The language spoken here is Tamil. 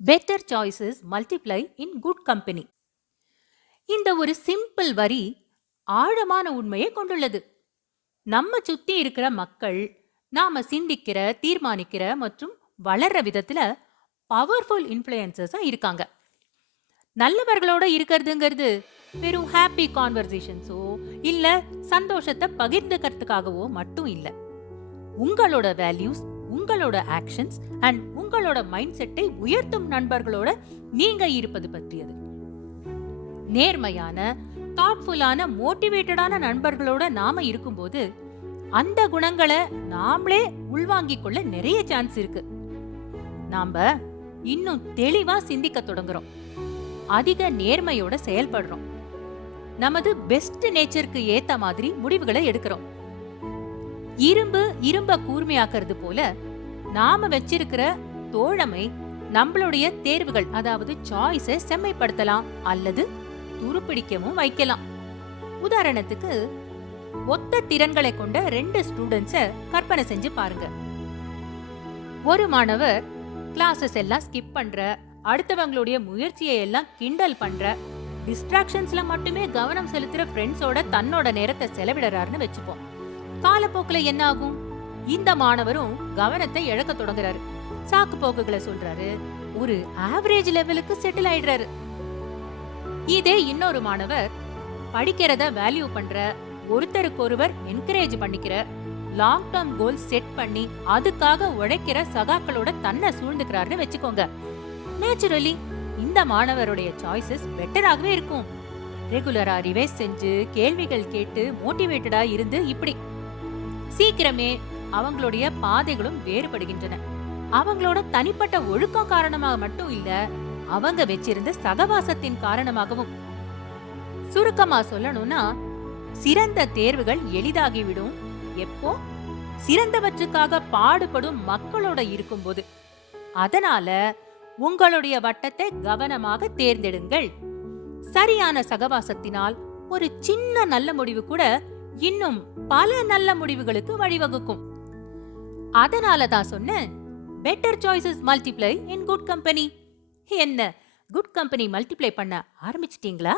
Better choices multiply in good company. இந்த ஒரு சிம்பிள் வரி ஆழமான உண்மையை கொண்டுள்ளது. நம்ம சுத்தி இருக்கிற மக்கள் நாம சிந்திக்கிற, தீர்மானிக்கிற மற்றும் வளர்ற விதத்துல பவர்ஃபுல் இன்ஃப்ளூயன்சஸா இருக்காங்க. நல்லவர்களோட இருக்கிறதுங்கிறது வெறும் ஹாப்பி கான்வர்சேஷன்ஸோ இல்ல சந்தோஷத்தை பகிர்ந்துக்கிறதுக்காகவோ மட்டும் இல்ல. உங்களோட வேல்யூஸ், உங்களோட ஆக்ஷன்ஸ் அண்ட் உங்களோட மைண்ட் செட்டை உயர்த்தும் நண்பர்களோட நீங்க இருப்பது பற்றியது. நேர்மையான, தாட்ஃபுல்லான, மோட்டிவேட்டடான நண்பர்களோட நாம இருக்கும்போது அந்த குணங்களை நாமளே உள்வாங்கிக் கொள்ள நிறைய சான்ஸ் இருக்கு. நாம இன்னும் தெளிவா சிந்திக்க தொடங்குறோம், அதிக நேர்மையோட செயல்படுறோம், நமது பெஸ்ட் நேச்சருக்கு ஏத்த மாதிரி முடிவுகளை எடுக்கிறோம். இரும்ப கூர்மையாக்குறது போல நாம வச்சிருக்கிற தோழமை நம்மளுடைய தேர்வுகள், அதாவது சாய்ஸை செம்மைப்படுத்தலாம் அல்லது துருப்பிடிக்கவும் வைக்கலாம். உதாரணத்துக்கு, ஒத்த திறன்களை கொண்ட 2 ஸ்டூடெண்ட்ஸை கற்பனை செஞ்சு பாருங்க. ஒரு மாணவர் கிளாஸஸ் எல்லாம் ஸ்கிப் பண்ற, அடுத்தவங்களுடைய முயற்சியை எல்லாம் கிண்டல் பண்ற, டிஸ்ட்ராக்ஷன்ஸ்ல மட்டுமே கவனம் செலுத்துற ஃப்ரெண்ட்ஸோட தன்னோட நேரத்தை செலவிடுறாருன்னு வச்சுப்போம். காலப்போக்குல என்ன ஆகும்? இந்த மாணவரும் கவனத்தை இழக்க தொடங்குறாரு, சாக்கு போக்குகளை சொல்றாரு, ஒரு ஆவரேஜ் லெவலுக்கு செட்டில் ஆயிடுறாரு. இதே இன்னொரு மாணவர் படிக்கிறத வேல்யூ பண்ற, ஒருத்தருக்கு ஒருவர் என்கரேஜ் பண்ணிக்கிற, லாங் டர்ம் கோல் செட் பண்ணி அதுக்காக உழைக்கிற சகாக்களோட தன்னை சூழ்ந்துக்கிறாருன்னு வச்சுக்கோங்க. நேச்சுரலி இந்த மாணவருடைய சாய்ஸஸ் பெட்டராகவே இருக்கும். ரெகுலரா ரிவைஸ் செஞ்சு, கேள்விகள் கேட்டு, மோட்டிவேட்டடா இருந்து, இப்படி சீக்கிரமே அவங்களுடைய பாதைகளும் வேறுபடுகின்றன. அவங்களோட தனிப்பட்ட ஒழுக்கம் காரணமாக மட்டும் இல்ல, அவங்க வச்சிருந்த சகவாசத்தின் காரணமாகவும். சுருக்கமா சொல்லணும்னா, சிறந்த தேர்வுகள் எளிதாகிவிடும் எப்போ சிறந்தவற்றுக்காக பாடுபடும் மக்களோட இருக்கும்போது. அதனால உங்களுடைய வட்டத்தை கவனமாக தேர்ந்தெடுங்கள். சரியான சகவாசத்தினால் ஒரு சின்ன நல்ல முடிவு கூட இன்னும் பல நல்ல முடிவுகளுக்கு வழிவகுக்கும். அதனால தான் சொன்னேன், better choices multiply in good company. என்ன, குட் கம்பெனி மல்டிப்ளை பண்ண ஆரம்பிச்சிட்டீங்களா?